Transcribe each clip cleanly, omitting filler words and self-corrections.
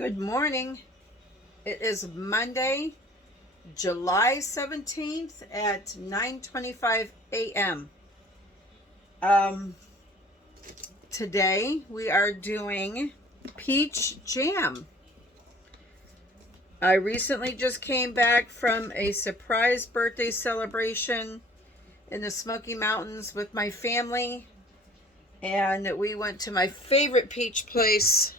Good morning. It is Monday, July 17th at 9:25 a.m. Um, Today we are doing peach jam. I recently just came back from a surprise birthday celebration in the Smoky Mountains with my family, and we went to my favorite peach place,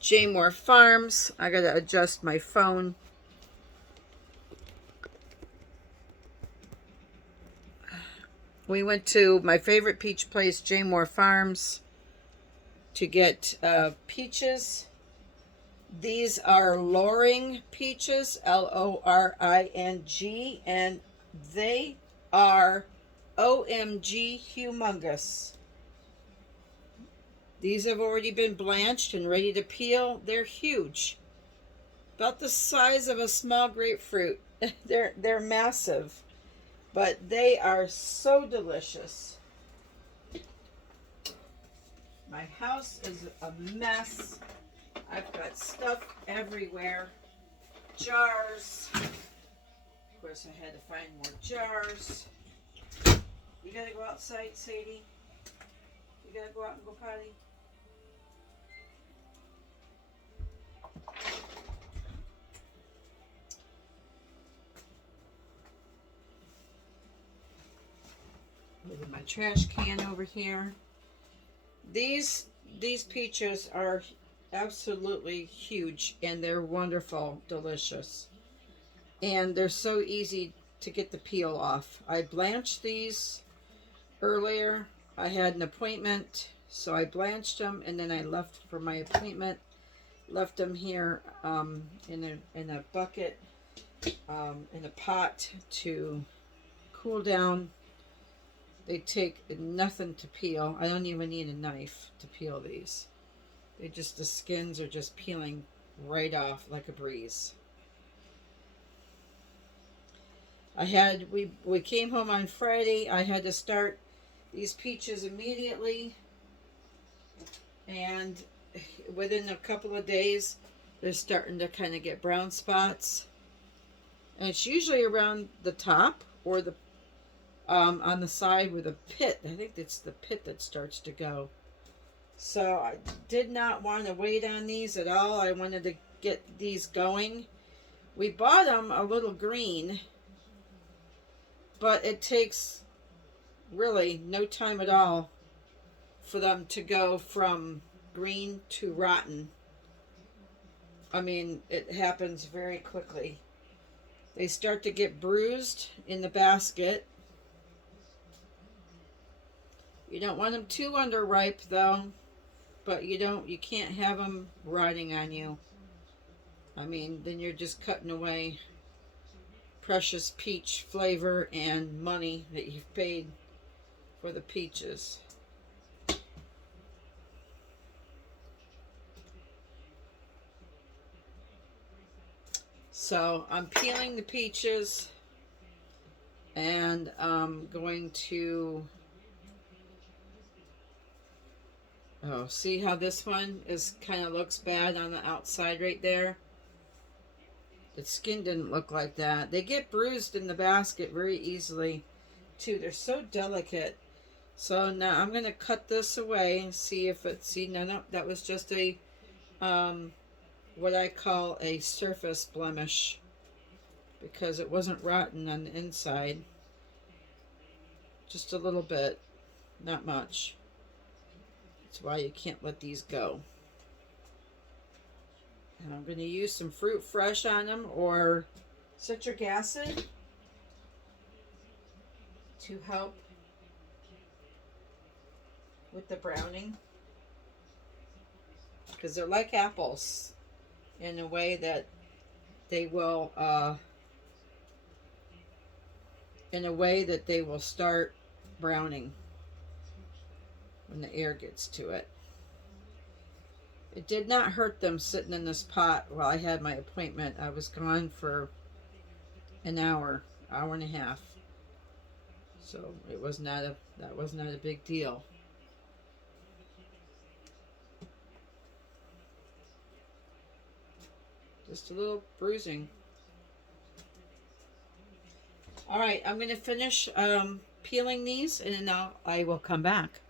Jaemore Farms. I gotta adjust my phone. We went to my favorite peach place, Jaemore Farms, to get peaches. These are Loring peaches, Loring, and they are OMG humongous. These have already been blanched and ready to peel. They're huge, about the size of a small grapefruit. They're massive, but they are so delicious. My house is a mess. I've got stuff everywhere. Jars. Of course, I had to find more jars. You gotta go outside, Sadie. You gotta go out and go potty. Moving my trash can over here. These peaches are absolutely huge, and they're wonderful, delicious, and they're so easy to get the peel off. I blanched these earlier. I had an appointment, so I blanched them, and then I left for my appointment. Left them here in a bucket, in a pot to cool down. They take nothing to peel. I don't even need a knife to peel these. The skins are just peeling right off like a breeze. We came home on Friday. I had to start these peaches immediately, and within a couple of days they're starting to kind of get brown spots, and it's usually around the top or the on the side with a pit. I think it's the pit that starts to go. So I did not want to wait on these at all. I wanted to get these going. We bought them a little green, but it takes really no time at all for them to go from green to rotten. I mean, it happens very quickly. They start to get bruised in the basket. You don't want them too underripe though, but you can't have them rotting on you. I mean, then you're just cutting away precious peach flavor and money that you've paid for the peaches. So I'm peeling the peaches, and I'm going to see how this one is kind of looks bad on the outside right there. The skin didn't look like that. They get bruised in the basket very easily too. They're so delicate. So now I'm going to cut this away and see if it's, no, that was just a what I call a surface blemish, because it wasn't rotten on the inside. Just a little bit, not much. That's why you can't let these go. And I'm going to use some Fruit Fresh on them, or citric acid, to help with the browning, because they're like apples in a way that they will start browning when the air gets to it. It did not hurt them sitting in this pot while I had my appointment. I was gone for an hour and a half. So that was not a big deal. Just a little bruising. All right, I'm going to finish peeling these, and then I will come back.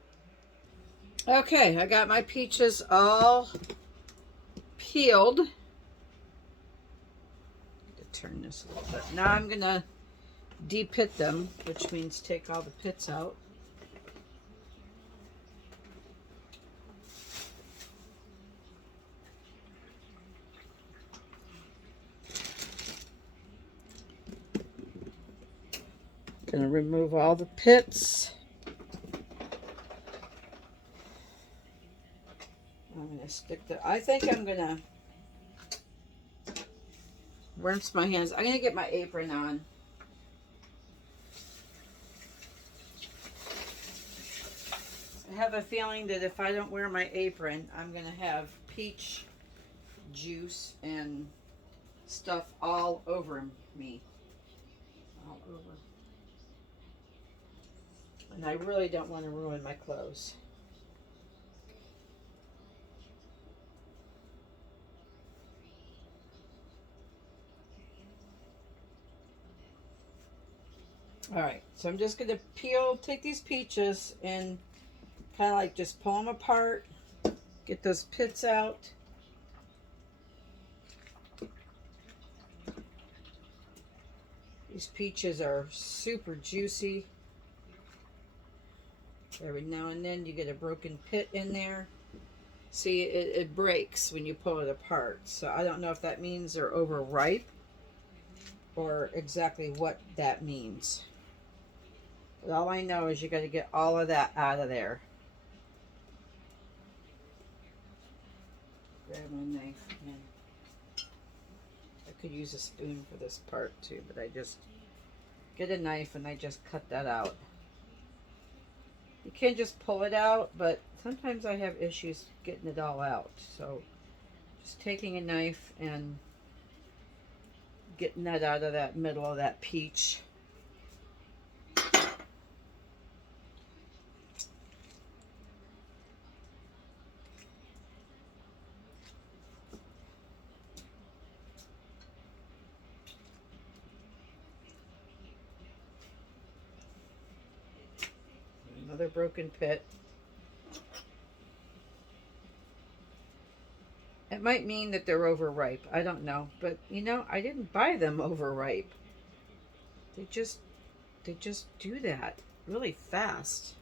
Okay, I got my peaches all peeled. Turn this a little bit. Now I'm going to de-pit them, which means take all the pits out. Gonna remove all the pits. I'm gonna stick the, I think I'm gonna rinse my hands. I'm gonna get my apron on. I have a feeling that if I don't wear my apron, I'm gonna have peach juice and stuff all over me. All over. And I really don't want to ruin my clothes. All right, so I'm just gonna take these peaches and kind of like just pull them apart, get those pits out. These peaches are super juicy. Every now and then you get a broken pit in there. See, it breaks when you pull it apart. So I don't know if that means they're overripe or exactly what that means. But all I know is you got to get all of that out of there. Grab my knife and I could use a spoon for this part too, but I just get a knife and I just cut that out. You can't just pull it out, but sometimes I have issues getting it all out. So just taking a knife and getting that out of that middle of that peach. Another broken pit. It might mean that they're overripe. I don't know. But, you know, I didn't buy them overripe. They just do that really fast.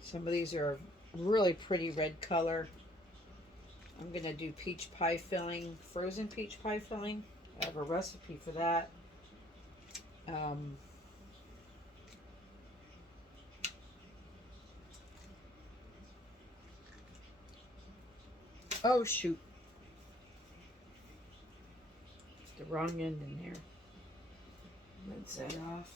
Some of these are really pretty red color. I'm going to do peach pie filling, frozen peach pie filling. I have a recipe for that. Oh, shoot. The wrong end in there. Rinse that off.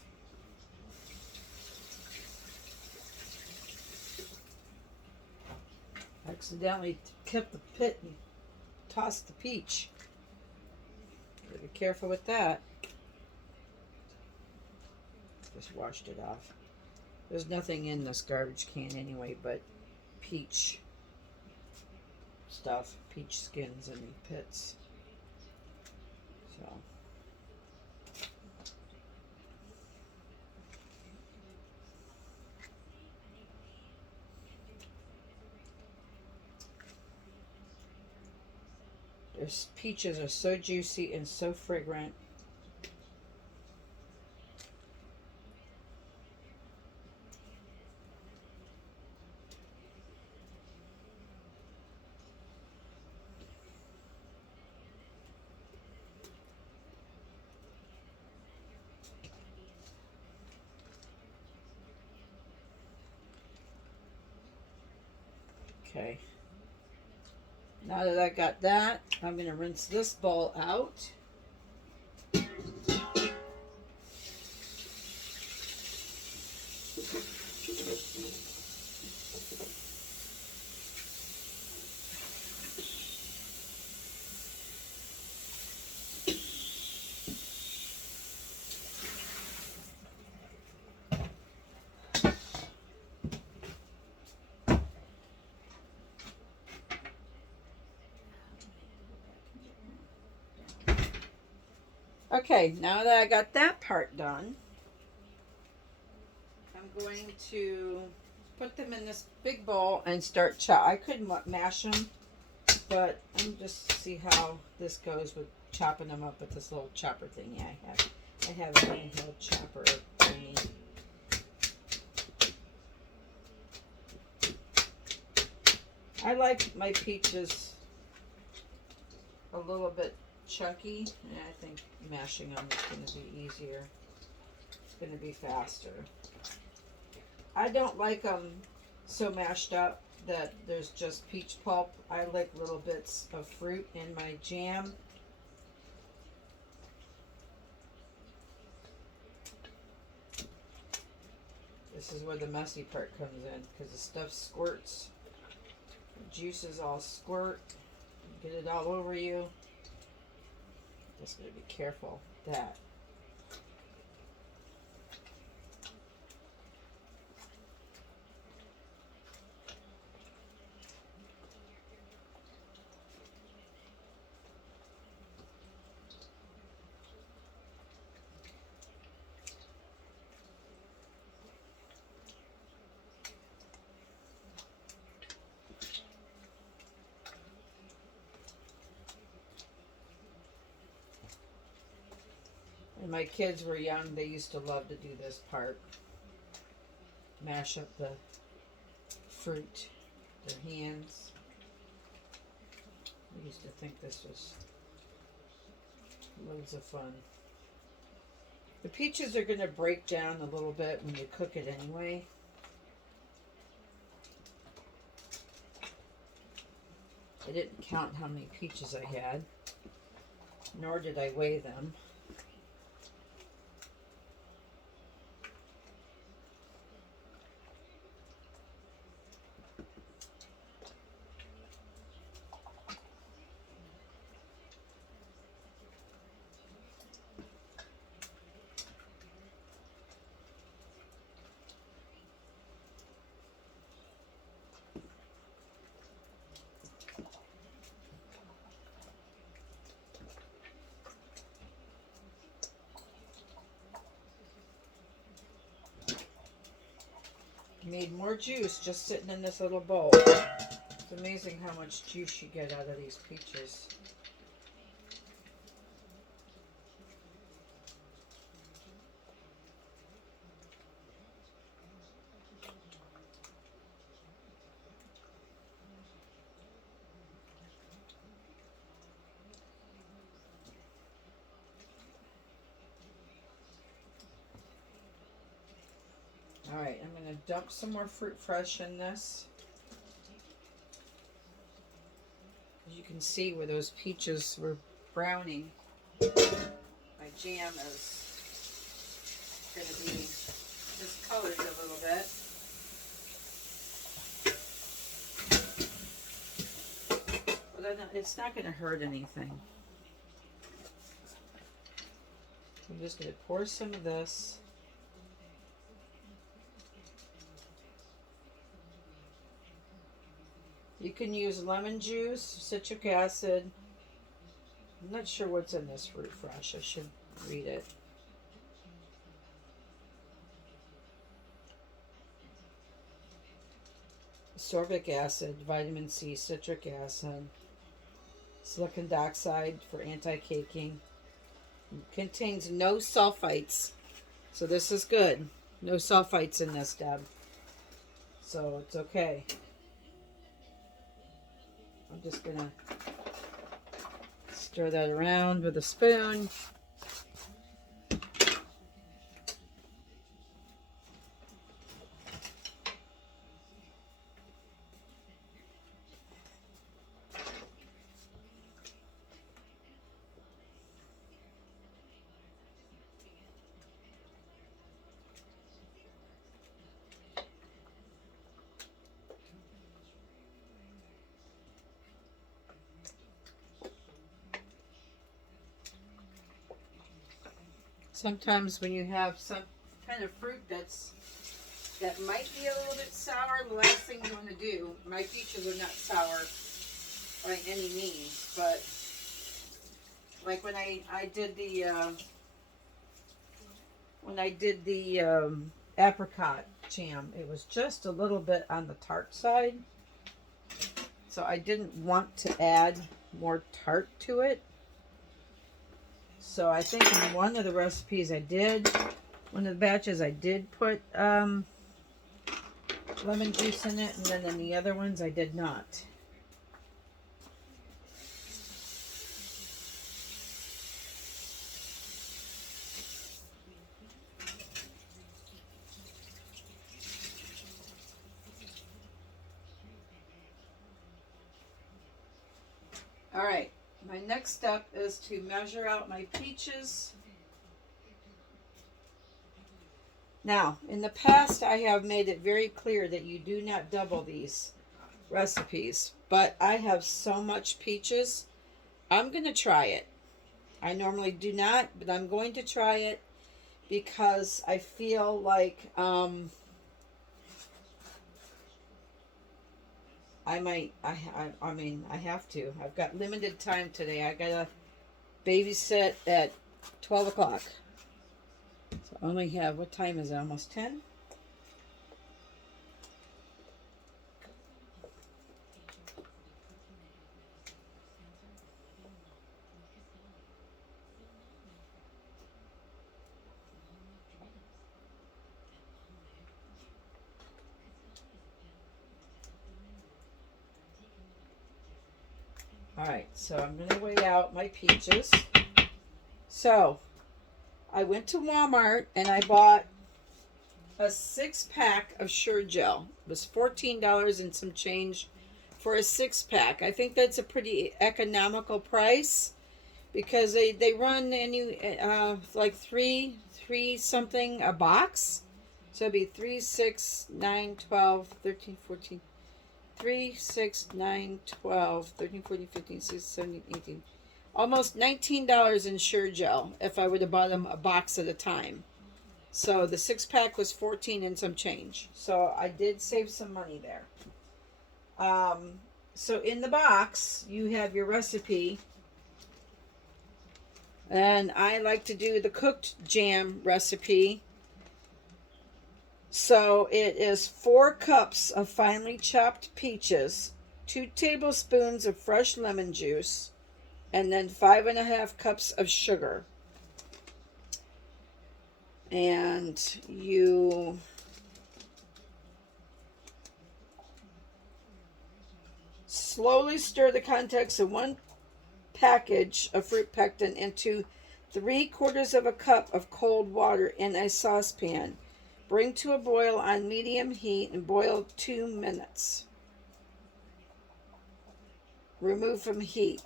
Accidentally kept the pit and tossed the peach. Gotta be careful with that. Just washed it off. There's nothing in this garbage can anyway but peach stuff, peach skins and pits. So those peaches are so juicy and so fragrant. Okay. Now that I got that, I'm going to rinse this bowl out. Okay, now that I got that part done, I'm going to put them in this big bowl and start I could mash them, but I'm just see how this goes with chopping them up with this little chopper thing. Yeah, I have a handheld chopper thingy. I like my peaches a little bit chunky, and I think mashing them is going to be easier. It's going to be faster. I don't like them so mashed up that there's just peach pulp. I like little bits of fruit in my jam. This is where the messy part comes in, because the stuff squirts. The juices all squirt. Get it all over you. Just gotta be careful of that. When my kids were young, they used to love to do this part. Mash up the fruit, their hands. I used to think this was loads of fun. The peaches are going to break down a little bit when you cook it anyway. I didn't count how many peaches I had, nor did I weigh them. Made more juice just sitting in this little bowl. It's amazing how much juice you get out of these peaches. Alright, I'm going to dump some more fruit fresh in this. As you can see where those peaches were browning, my jam is going to be discolored a little bit. But it's not going to hurt anything. I'm just going to pour some of this. You can use lemon juice, citric acid. I'm not sure what's in this fruit fresh. I should read it. Ascorbic acid, vitamin C, citric acid, silicon dioxide for anti-caking. Contains no sulfites. So this is good. No sulfites in this, Deb. So it's okay. I'm just going to stir that around with a spoon. Sometimes when you have some kind of fruit that might be a little bit sour, the last thing you want to do, my peaches are not sour by any means, but Like when I did the apricot jam, it was just a little bit on the tart side. So I didn't want to add more tart to it. So I think in one of the recipes one of the batches I did put lemon juice in it, and then in the other ones I did not. All right, my next step is to measure out my peaches. Now, in the past, I have made it very clear that you do not double these recipes, but I have so much peaches, I'm going to try it. I normally do not, but I'm going to try it because I feel like I might, I mean, I have to. I've got limited time today. I got to babysit at 12 o'clock. So I only have, what time is it? Almost 10? All right, so I'm going to weigh out my peaches. So I went to Walmart and I bought a 6-pack of Sure Gel. It was $14 and some change for a 6-pack. I think that's a pretty economical price because they run like three something a box. So it'd be 3, 6, 9, 12, 13, 14. 3, 6, 9, 12, 13, 14, 15, 16, 17, 18. Almost $19 in Sure Gel if I would have bought them a box at a time. So the 6-pack was 14 and some change. So I did save some money there. So in the box, you have your recipe. And I like to do the cooked jam recipe. So it is 4 cups of finely chopped peaches, 2 tablespoons of fresh lemon juice, and then 5.5 cups of sugar. And you slowly stir the contents of 1 package of fruit pectin into 3/4 of a cup of cold water in a saucepan. Bring to a boil on medium heat and boil 2 minutes. Remove from heat.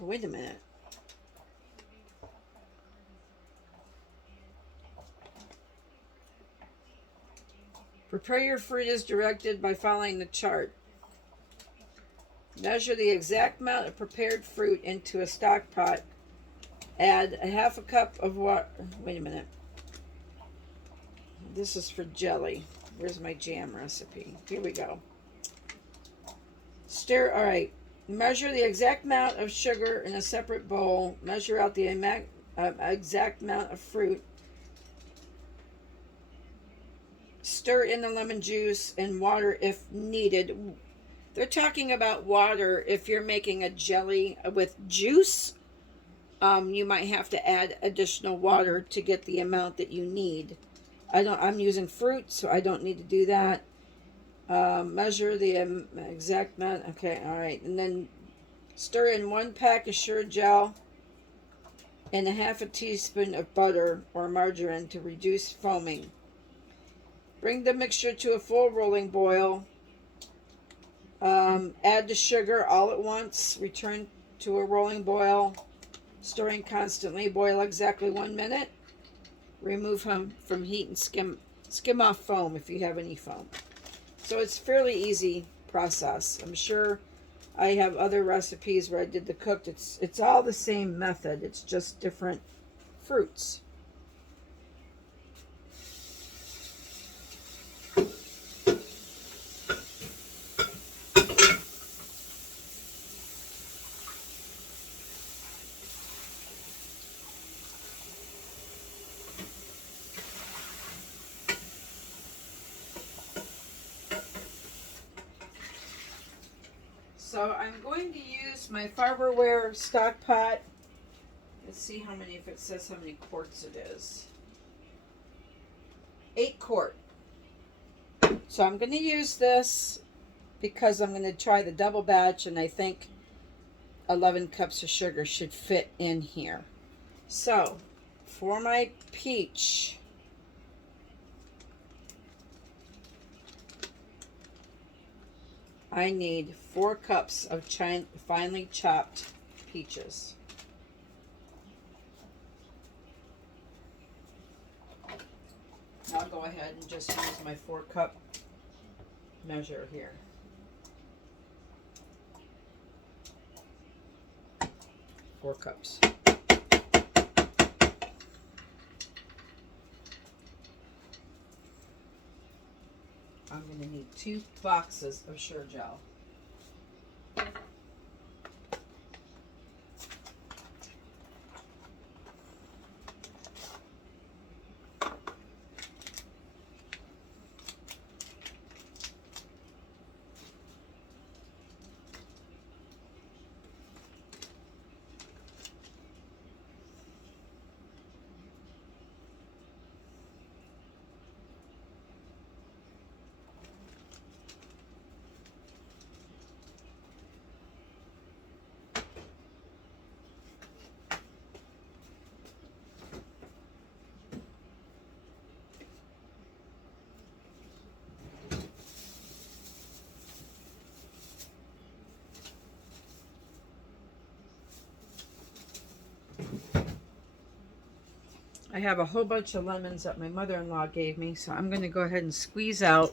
Wait a minute. Prepare your fruit as directed by following the chart. Measure the exact amount of prepared fruit into a stock pot. Add a 1/2 cup of water. Wait a minute. This is for jelly. Where's my jam recipe? Here we go. Stir. All right. Measure the exact amount of sugar in a separate bowl. Measure out the exact amount of fruit. Stir in the lemon juice and water if needed. They're talking about water if you're making a jelly with juice. You might have to add additional water to get the amount that you need. I'm using fruit, so I don't need to do that. Measure the exact amount. Okay, all right. And then stir in 1 pack of Sure Gel and a 1/2 teaspoon of butter or margarine to reduce foaming. Bring the mixture to a full rolling boil. Add the sugar all at once. Return to a rolling boil, stirring constantly. Boil exactly 1 minute. Remove from heat and skim off foam if you have any foam. So it's fairly easy process. I'm sure I have other recipes where I did the cooked. It's all the same method. It's just different fruits. So I'm going to use my Farberware stock pot. Let's see how many, if it says how many quarts it is. 8 quart. So I'm going to use this because I'm going to try the double batch, and I think 11 cups of sugar should fit in here. So for my peach, I need 4 cups of finely chopped peaches. I'll go ahead and just use my 4-cup measure here. 4 cups. I'm going to need 2 boxes of Sure Gel. I have a whole bunch of lemons that my mother-in-law gave me, so I'm going to go ahead and squeeze out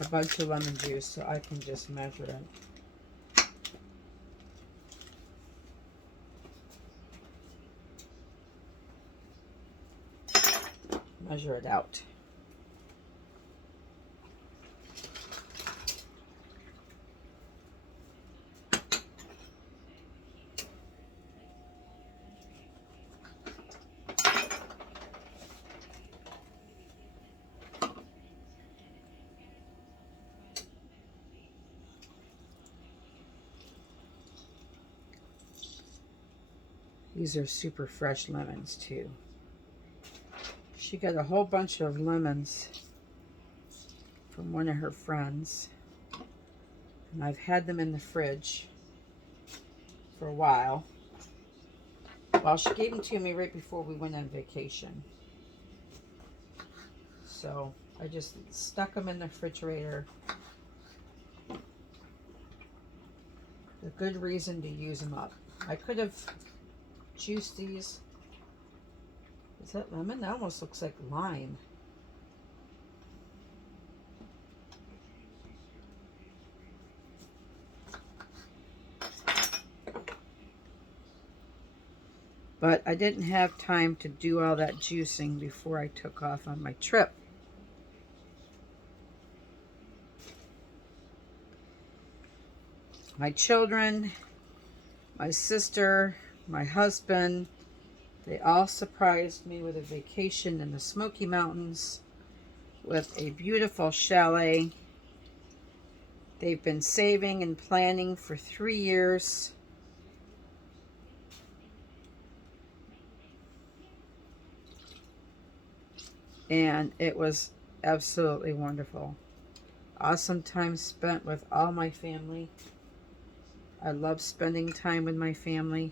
a bunch of lemon juice so I can just measure it. Measure it out. These are super fresh lemons too. She got a whole bunch of lemons from one of her friends, and I've had them in the fridge for a while. Well, she gave them to me right before we went on vacation. So I just stuck them in the refrigerator. A good reason to use them up. I could have juiced these. Is that lemon? That almost looks like lime. But I didn't have time to do all that juicing before I took off on my trip. My children, my sister, my husband, they all surprised me with a vacation in the Smoky Mountains with a beautiful chalet. They've been saving and planning for 3 years. And it was absolutely wonderful. Awesome time spent with all my family. I love spending time with my family.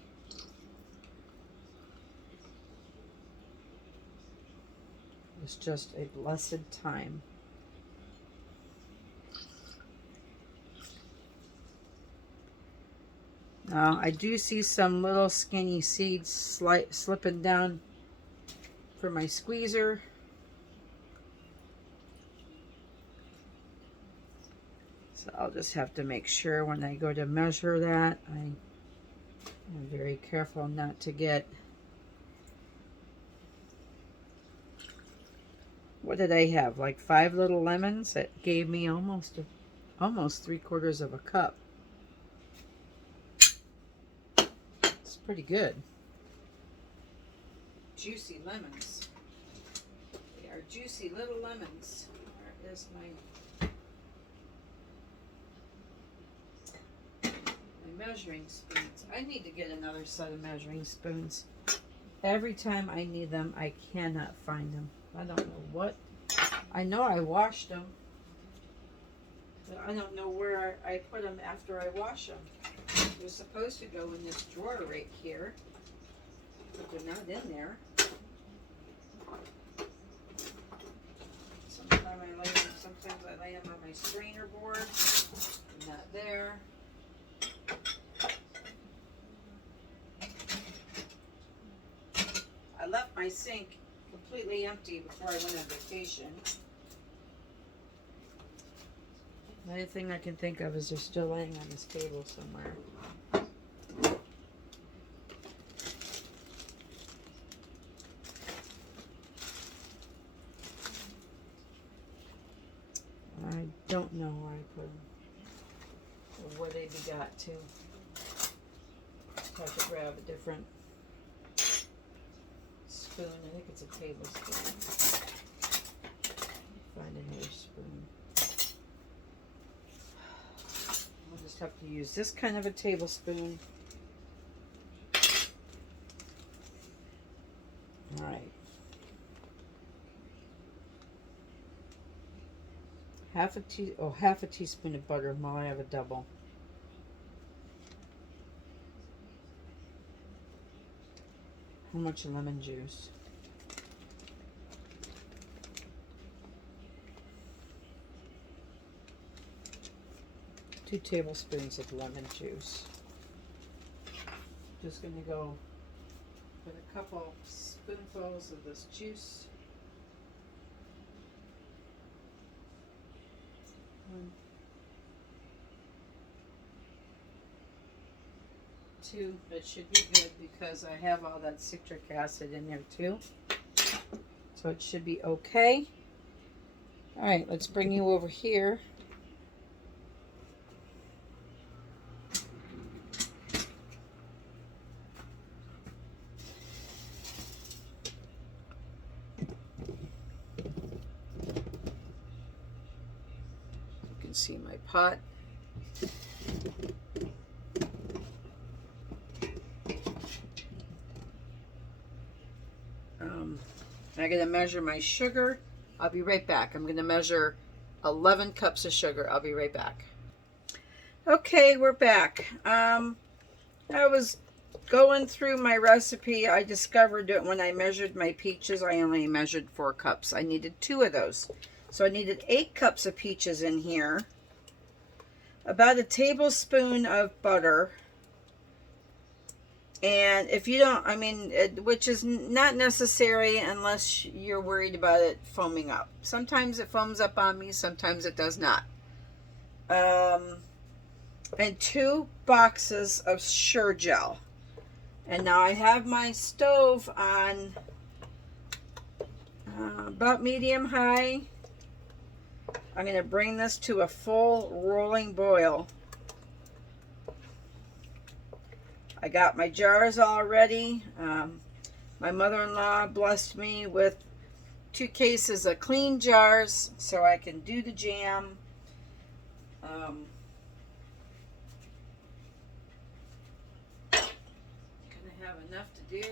It was just a blessed time. Now, I do see some little skinny seeds slipping down for my squeezer. So I'll just have to make sure when I go to measure that, I'm very careful not to get... What did I have? Like 5 little lemons that gave me almost 3/4 of a cup. It's pretty good. Juicy lemons. They are juicy little lemons. is my measuring spoons. I need to get another set of measuring spoons. Every time I need them, I cannot find them. I don't know what. I know I washed them, but I don't know where I put them after I wash them. They're supposed to go in this drawer right here, but they're not in there. Sometimes I lay them on my strainer board. They're not there. I left my sink completely empty before I went on vacation. The only thing I can think of is they're still laying on this table somewhere. I don't know where I put them, or where they got to. Have to grab a different spoon. I think it's a tablespoon. Find another spoon. I'll just have to use this kind of a tablespoon. All right. Half a teaspoon of butter. While I have a double. How much lemon juice? 2 tablespoons of lemon juice. Just going to go with a couple spoonfuls of this juice. 1, 2. That should be good because I have all that citric acid in there too. So it should be okay. All right, let's bring you over here. You can see my pot. I'm going to measure my sugar. I'll be right back. I'm going to measure 11 cups of sugar. I'll be right back. Okay, we're back. I was going through my recipe. I discovered that when I measured my peaches, I only measured 4 cups. I needed 2 of those. So I needed 8 cups of peaches in here. About a tablespoon of butter. And if you don't, which is not necessary unless you're worried about it foaming up. Sometimes it foams up on me, sometimes it does not. And 2 boxes of Sure Gel. And now I have my stove on about medium high. I'm going to bring this to a full rolling boil. I got my jars all ready. My mother-in-law blessed me with 2 cases of clean jars so I can do the jam. Gonna have enough to do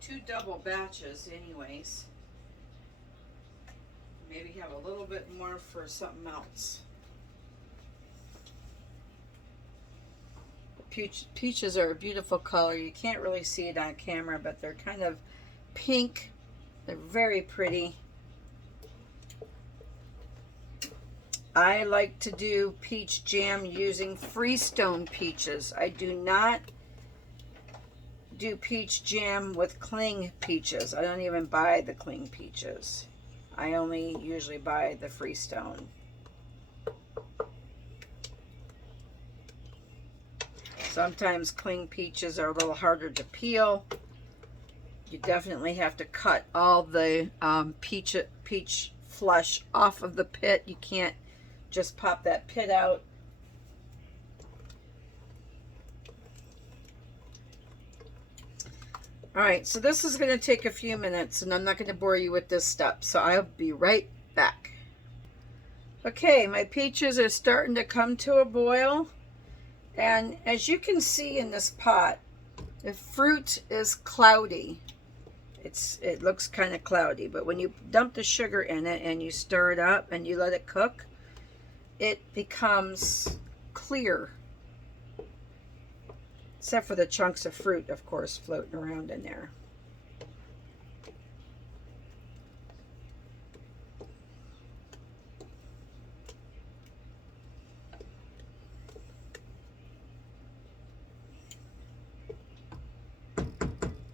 2 double batches anyways. Maybe have a little bit more for something else. Peaches are a beautiful color. You can't really see it on camera, but they're kind of pink. They're very pretty. I like to do peach jam using Freestone peaches. I do not do peach jam with cling peaches. I don't even buy the cling peaches. I only usually buy the Freestone. Sometimes cling peaches are a little harder to peel. You definitely have to cut all the peach flesh off of the pit. You can't just pop that pit out. All right, so this is going to take a few minutes, and I'm not going to bore you with this step, so I'll be right back. Okay, my peaches are starting to come to a boil, and as you can see in this pot, the fruit is cloudy. It looks kind of cloudy, but when you dump the sugar in it and you stir it up and you let it cook, it becomes clear. Except for the chunks of fruit, of course, floating around in there.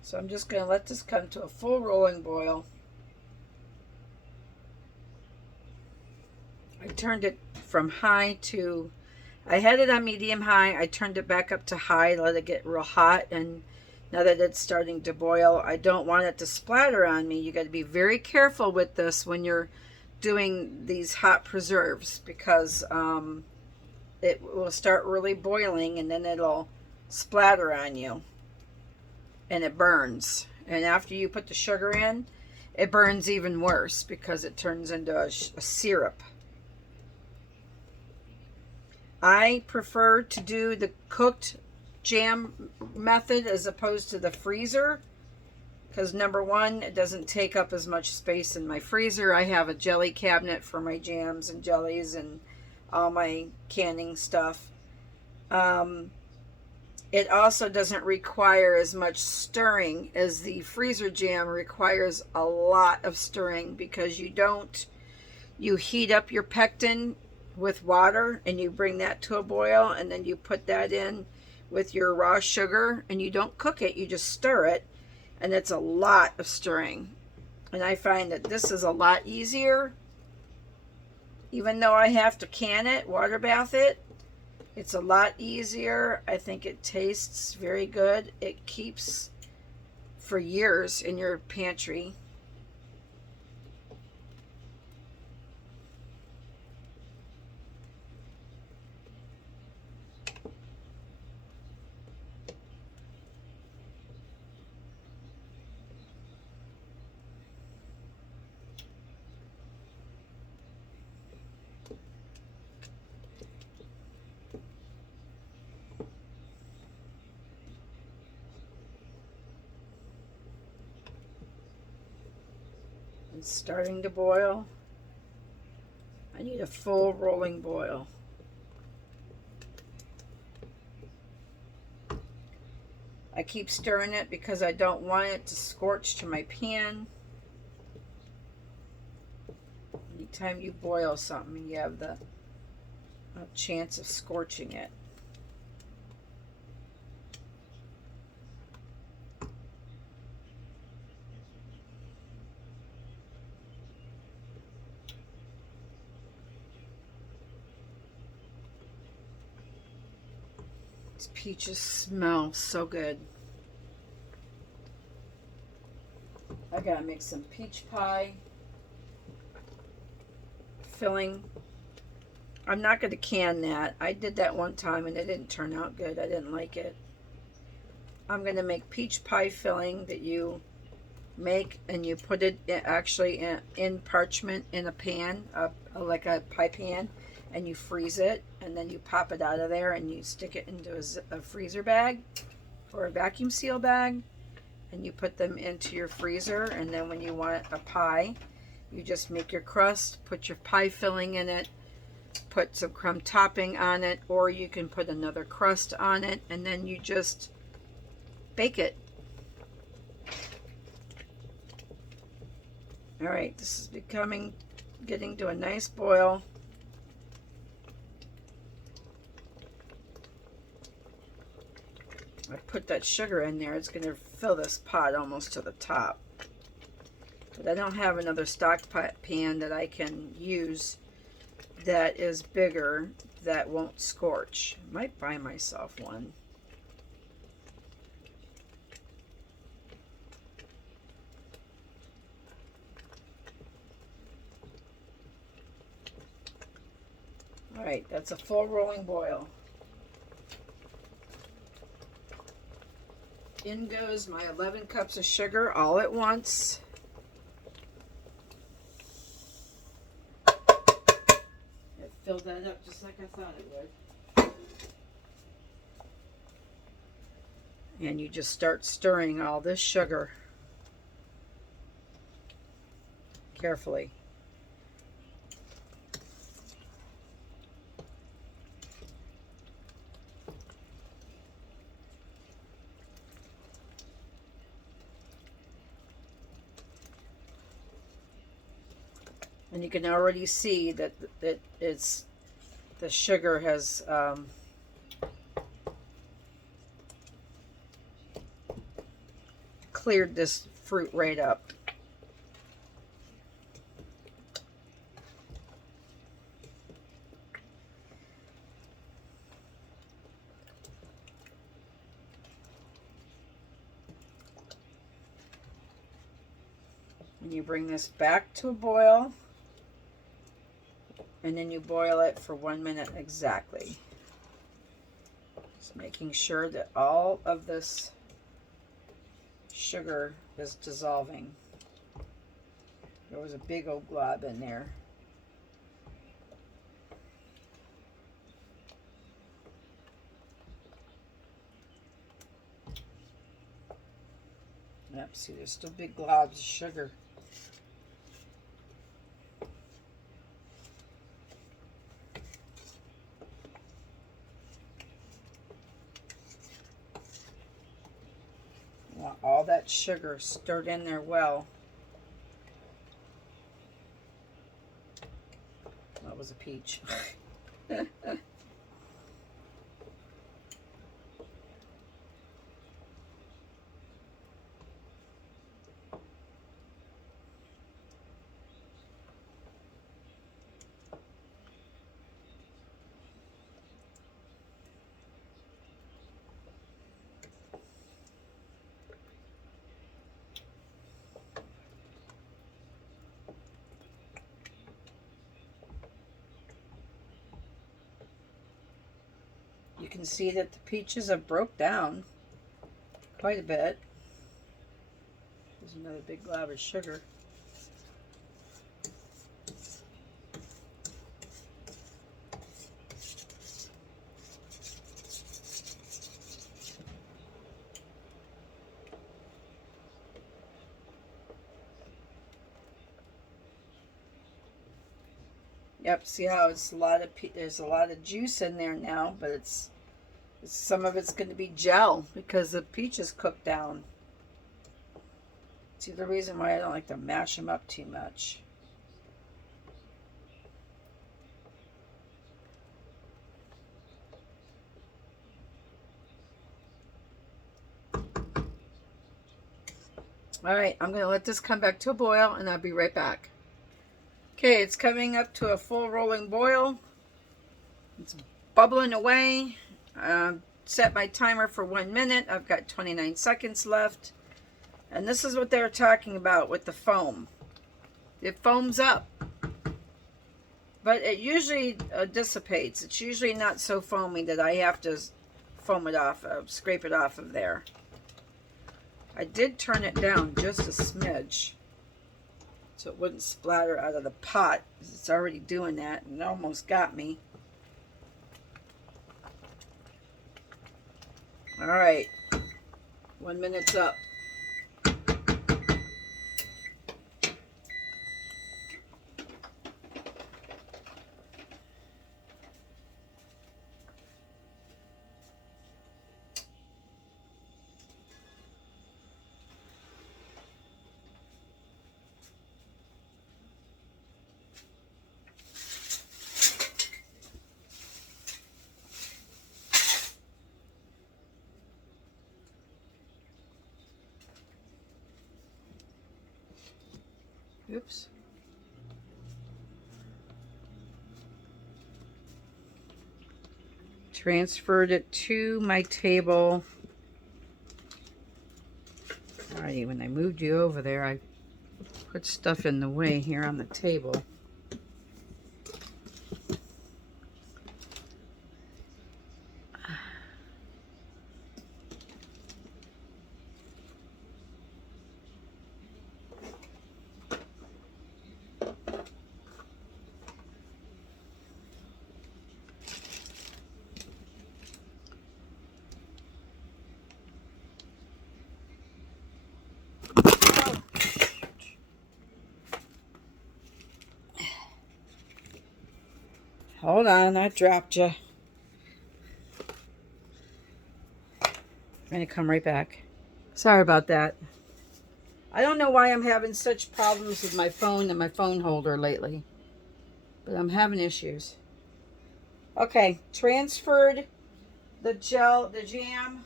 So I'm just going to let this come to a full rolling boil. I turned it from high to, I had it on medium high. I turned it back up to high, let it get real hot. And now that it's starting to boil, I don't want it to splatter on me. You got to be very careful with this when you're doing these hot preserves, because it will start really boiling and then it'll splatter on you and it burns. And after you put the sugar in, it burns even worse because it turns into a syrup. I prefer to do the cooked jam method as opposed to the freezer, because number one, it doesn't take up as much space in my freezer. I have a jelly cabinet for my jams and jellies and all my canning stuff. It also doesn't require as much stirring as the freezer jam requires. A lot of stirring, because you heat up your pectin with water and you bring that to a boil, and then you put that in with your raw sugar and you don't cook it, you just stir it, and it's a lot of stirring. And I find that this is a lot easier. Even though I have to can it, water bath it, it's a lot easier. I think it tastes very good. It keeps for years in your pantry. It's starting to boil. I need a full rolling boil. I keep stirring it because I don't want it to scorch to my pan. Anytime you boil something, you have the chance of scorching it. These peaches smell so good. I gotta make some peach pie filling. I'm not gonna can that. I did that one time and it didn't turn out good. I didn't like it. I'm gonna make peach pie filling that you make, and you put it actually in parchment in a pan, like a pie pan, and you freeze it, and then you pop it out of there and you stick it into a freezer bag or a vacuum seal bag, and you put them into your freezer. And then when you want a pie, you just make your crust, put your pie filling in it, put some crumb topping on it, or you can put another crust on it, and then you just bake it. All right, this is getting to a nice boil. I put that sugar in there. It's going to fill this pot almost to the top. But I don't have another stock pan that I can use that is bigger, that won't scorch. I might buy myself one. All right, that's a full rolling boil. In goes my 11 cups of sugar all at once. It filled that up just like I thought it would. And you just start stirring all this sugar carefully. And you can already see that it's the sugar has cleared this fruit right up. And you bring this back to a boil. And then you boil it for 1 minute exactly. Just making sure that all of this sugar is dissolving. There was a big old glob in there. Yep, see there's still big globs of sugar. Want all that sugar stirred in there well. That was a peach. You can see that the peaches have broke down quite a bit. There's another big glob of sugar. Yep, see how it's there's a lot of juice in there now, but some of it's going to be gel because the peaches cooked down. See the reason why I don't like to mash them up too much. All right, I'm going to let this come back to a boil and I'll be right back. Okay, it's coming up to a full rolling boil. It's bubbling away. Set my timer for 1 minute. I've got 29 seconds left. And this is what they were talking about with the foam. It foams up. But it usually dissipates. It's usually not so foamy that I have to foam it off, scrape it off of there. I did turn it down just a smidge, so it wouldn't splatter out of the pot. It's already doing that, and it almost got me. All right, 1 minute's up. Oops. Transferred it to my table. Alrighty, when I moved you over there, I put stuff in the way here on the table. Hold on, I dropped you. I'm gonna come right back. Sorry about that. I don't know why I'm having such problems with my phone and my phone holder lately, but I'm having issues. Okay, transferred the jam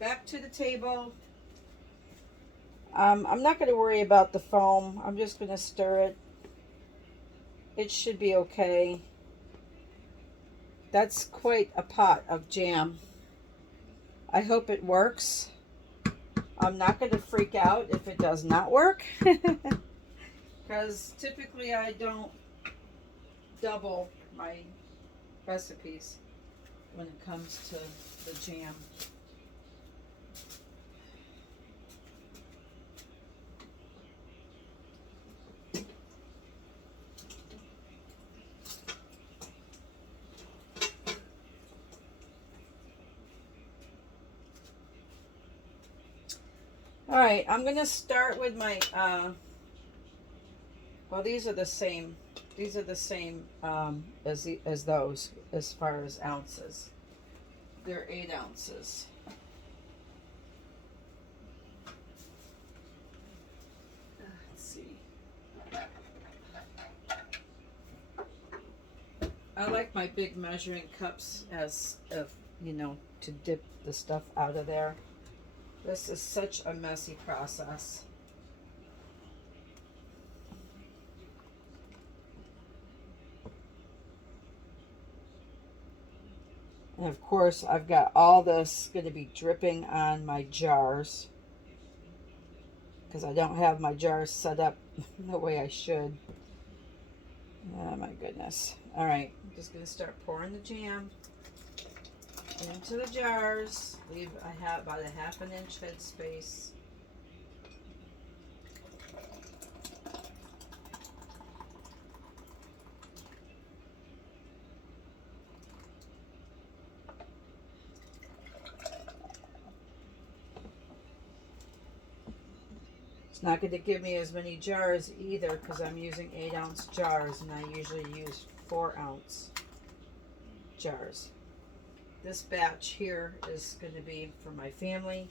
back to the table. I'm not going to worry about the foam. I'm just going to stir it. It should be okay. That's quite a pot of jam. I hope it works. I'm not going to freak out if it does not work, because typically I don't double my recipes when it comes to the jam. All right, I'm going to start with my, well, these are the same. These are the same as those as far as ounces. They're 8 ounces. Let's see. I like my big measuring cups as, you know, to dip the stuff out of there. This is such a messy process. And of course, I've got all this going to be dripping on my jars, because I don't have my jars set up the way I should. Oh my goodness. All right, I'm just going to start pouring the jam into the jars. Leave about a 1/2 inch head space. It's not going to give me as many jars either, because I'm using 8-ounce jars, and I usually use 4-ounce jars. This batch here is going to be for my family.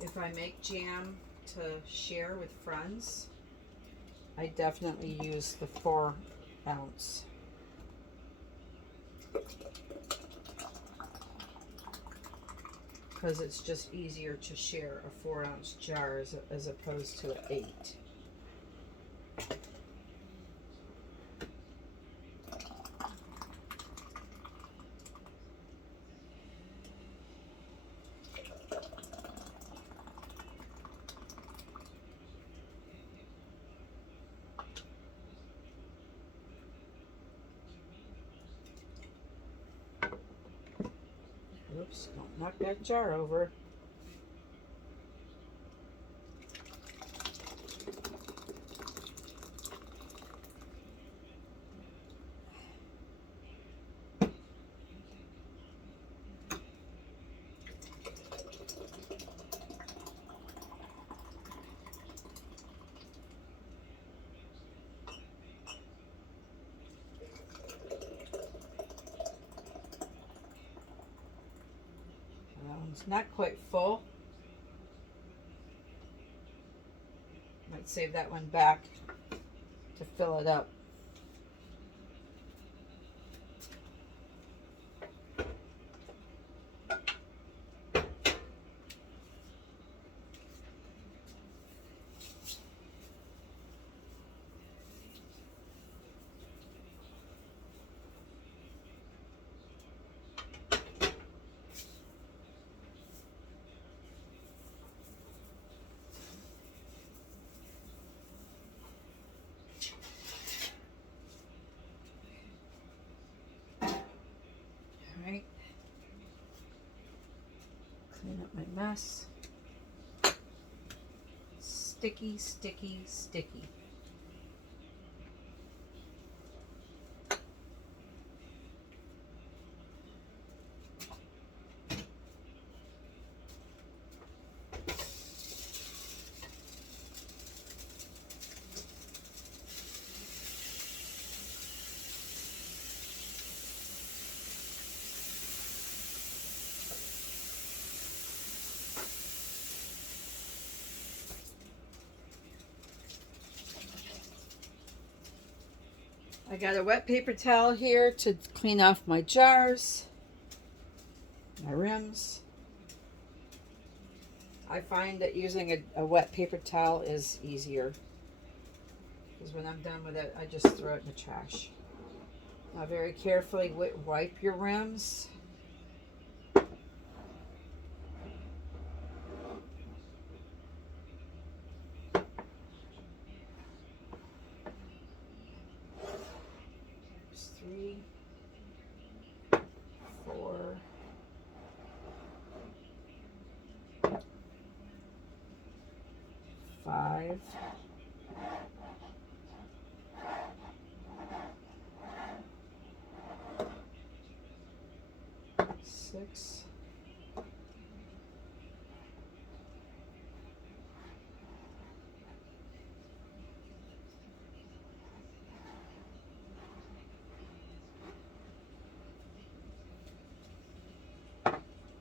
If I make jam to share with friends, I definitely use the 4-ounce. Because it's just easier to share a 4-ounce jar as opposed to an 8. Oops, don't knock that jar over. It's not quite full. Might save that one back to fill it up. Alright. Clean up my mess. Sticky, sticky, sticky. I got a wet paper towel here to clean off my jars, my rims. I find that using a wet paper towel is easier, because when I'm done with it, I just throw it in the trash. Now very carefully wipe your rims. There's 3, 4, 5, 6,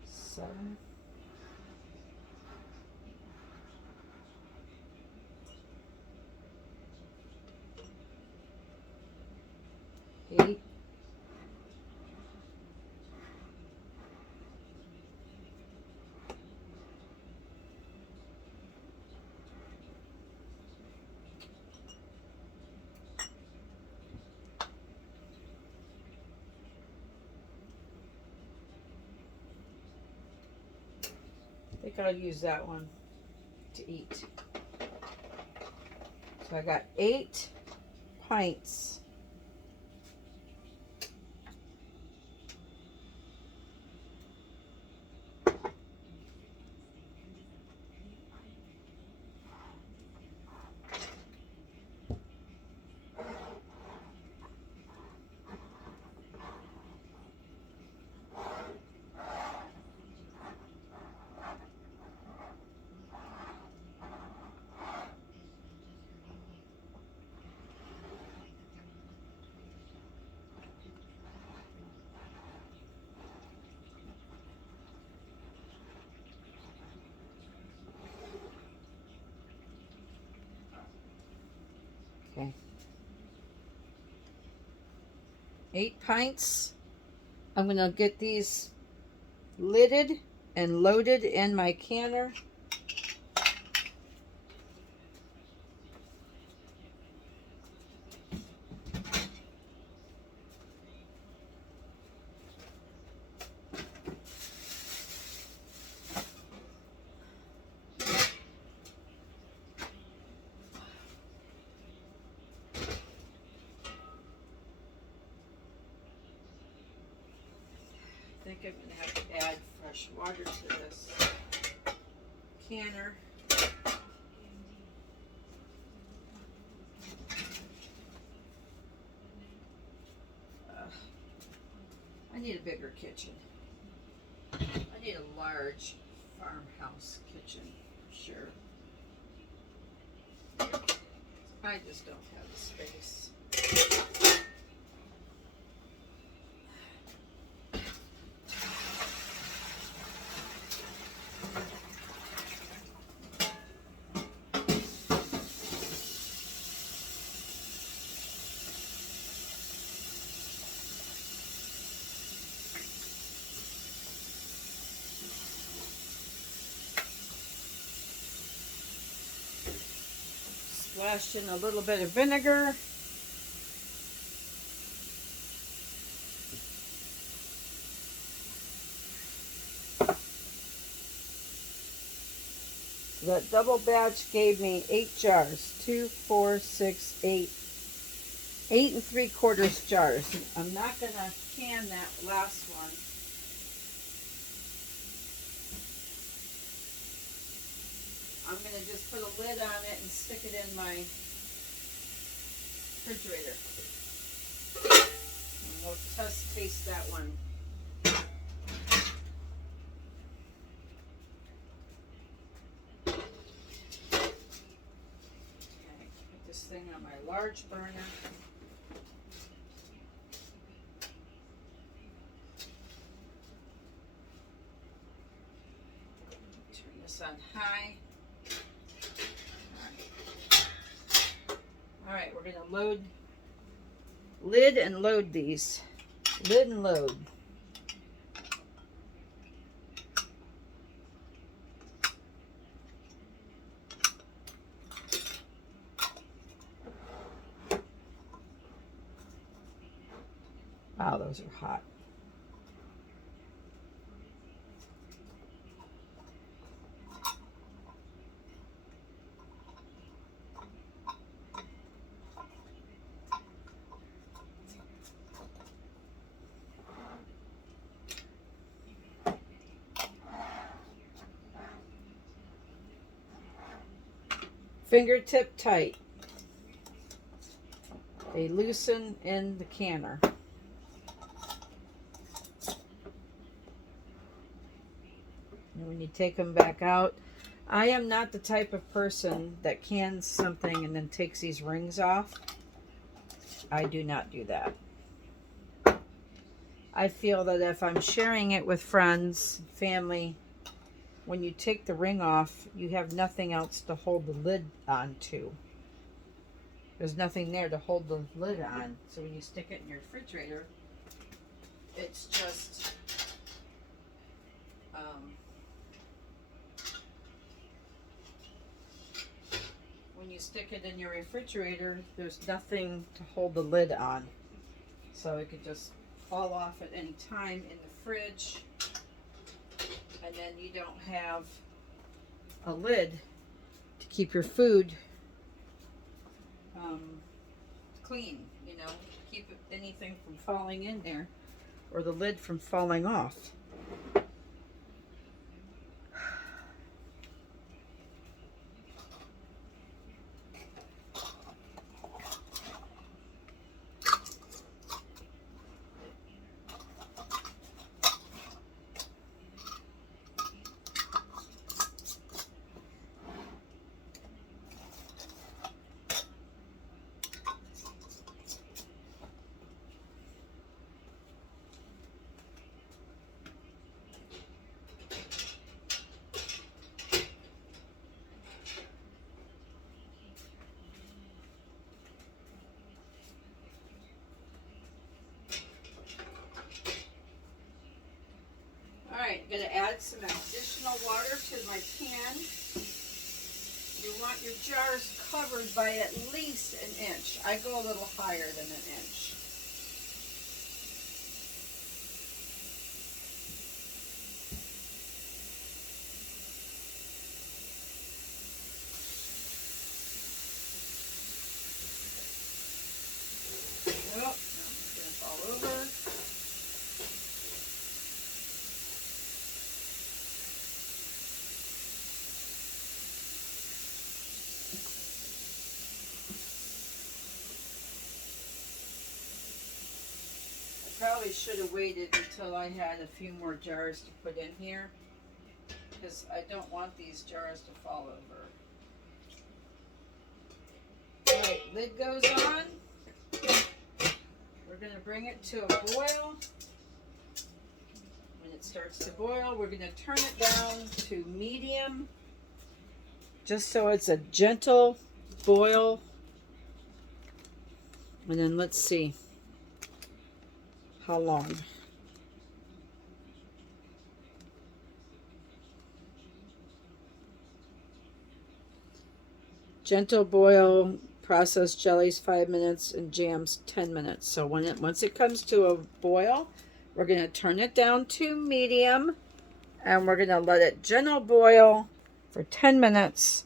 7, 8, 'Cause I think I'll use that one to eat. So I got 8 pints. Okay. 8 pints. I'm going to get these lidded and loaded in my canner. I think I'm going to have to add fresh water to this canner. I need a bigger kitchen. I need a large farmhouse kitchen, for sure. I just don't have the space. Splashed in a little bit of vinegar. That double batch gave me 8 jars. 2, 4, 6, 8. 8 3/4 jars. I'm not going to can that last one. I'm going to just put a lid on it and stick it in my refrigerator. And we'll taste that one. Okay, put this thing on my large burner. Turn this on high. All right, we're going to load lid and load these. Lid and load. Wow, those are hot. Fingertip tight. They loosen in the canner. And when you take them back out, I am not the type of person that cans something and then takes these rings off. I do not do that. I feel that if I'm sharing it with friends, family, when you take the ring off, you have nothing else to hold the lid onto. There's nothing there to hold the lid on. So when you stick it in your refrigerator, it's just when you stick it in your refrigerator, there's nothing to hold the lid on. So it could just fall off at any time in the fridge. And then you don't have a lid to keep your food clean, you know, keep anything from falling in there or the lid from falling off. Alright, I'm going to add some additional water to my pan. You want your jars covered by at least an inch. I go a little higher than an inch. Oh, it's going to fall over. Probably should have waited until I had a few more jars to put in here, because I don't want these jars to fall over. Alright, lid goes on. We're going to bring it to a boil. When it starts to boil, we're going to turn it down to medium, just so it's a gentle boil. And then let's see how long. Gentle boil, processed jellies 5 minutes, and jams 10 minutes. So once it comes to a boil, we're going to turn it down to medium, and we're going to let it gentle boil for 10 minutes.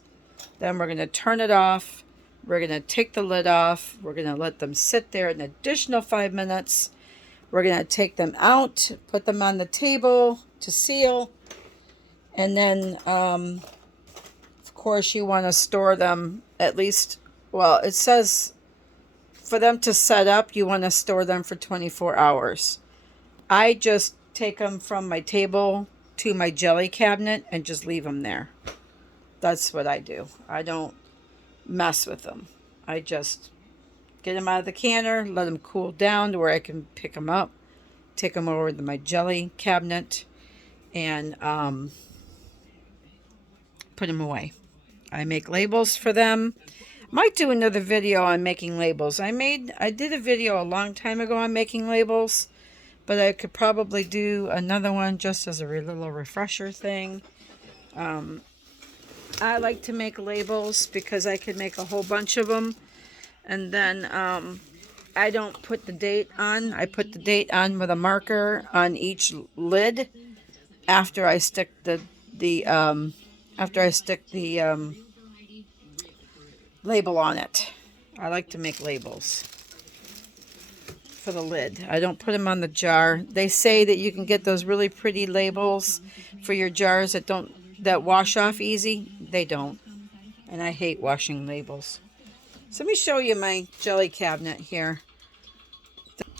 Then we're going to turn it off. We're going to take the lid off. We're going to let them sit there an additional 5 minutes. We're going to take them out, put them on the table to seal, and then, of course, you want to store them at least, well, it says for them to set up, you want to store them for 24 hours. I just take them from my table to my jelly cabinet and just leave them there. That's what I do. I don't mess with them. I just get them out of the canner, let them cool down to where I can pick them up, take them over to my jelly cabinet, and put them away. I make labels for them. Might do another video on making labels. I did a video a long time ago on making labels, but I could probably do another one just as a little refresher thing. I like to make labels because I can make a whole bunch of them, and then I don't put the date on. I put the date on with a marker on each lid after I stick the label on it. I like to make labels for the lid. I don't put them on the jar. They say that you can get those really pretty labels for your jars that wash off easy. They don't. And I hate washing labels. So let me show you my jelly cabinet here.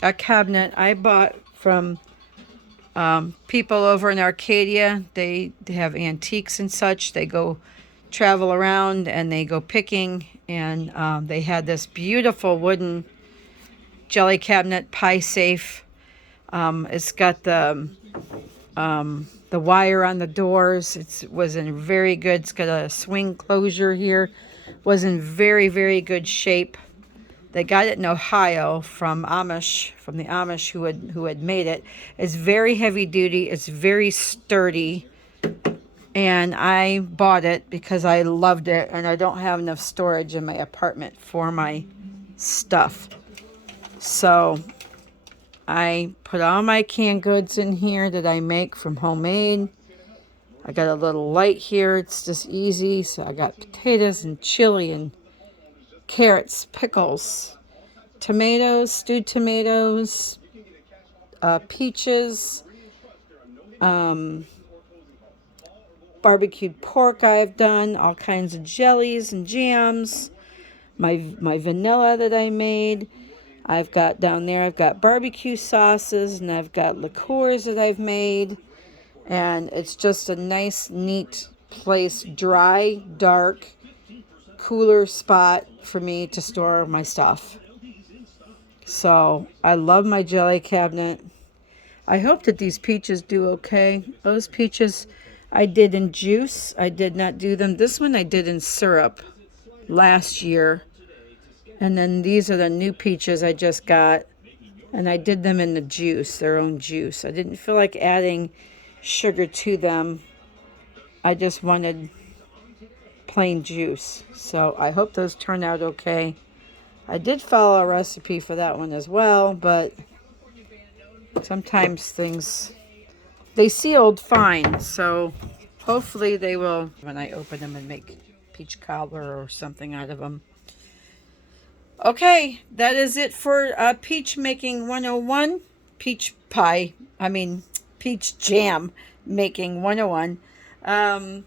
A cabinet I bought from people over in Arcadia. They have antiques and such. They go travel around and they go picking, and they had this beautiful wooden jelly cabinet, pie safe. It's got the wire on the doors. It was in very good. It's got a swing closure here. Was in very, very good shape. They got it in Ohio from the Amish who had made it. It's very heavy duty. It's very sturdy. And I bought it because I loved it, and I don't have enough storage in my apartment for my stuff. So I put all my canned goods in here that I make from homemade. I got a little light here. It's just easy. So I got potatoes and chili and carrots, pickles, tomatoes, stewed tomatoes, peaches, barbecued pork I've done, all kinds of jellies and jams, my vanilla that I made. I've got down there, I've got barbecue sauces, and I've got liqueurs that I've made. And it's just a nice, neat place, dry, dark, cooler spot for me to store my stuff. So I love my jelly cabinet. I hope that these peaches do okay. Those peaches I did in juice. I did not do them. This one I did in syrup last year. And then these are the new peaches I just got. And I did them in the juice, their own juice. I didn't feel like adding sugar to them. I just wanted plain juice. So I hope those turn out okay. I did follow a recipe for that one as well, but sometimes they sealed fine, so hopefully they will when I open them and make peach cobbler or something out of them. Okay, that is it for Peach Making 101. Peach jam making 101.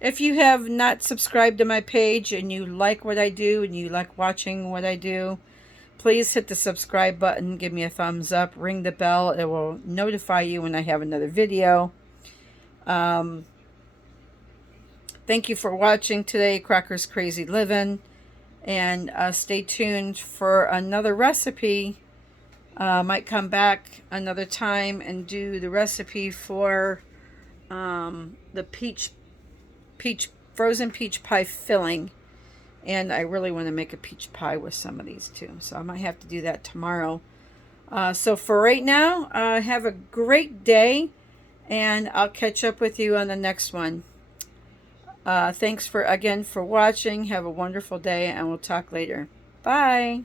If you have not subscribed to my page and you like what I do and you like watching what I do, please hit the subscribe button, give me a thumbs up, ring the bell. It will notify you when I have another video. Thank you for watching today, Cracker's Crazy Living. And stay tuned for another recipe. Might come back another time and do the recipe for the frozen peach pie filling. And I really want to make a peach pie with some of these too. So I might have to do that tomorrow. So for right now, have a great day. And I'll catch up with you on the next one. Thanks again for watching. Have a wonderful day, and we'll talk later. Bye.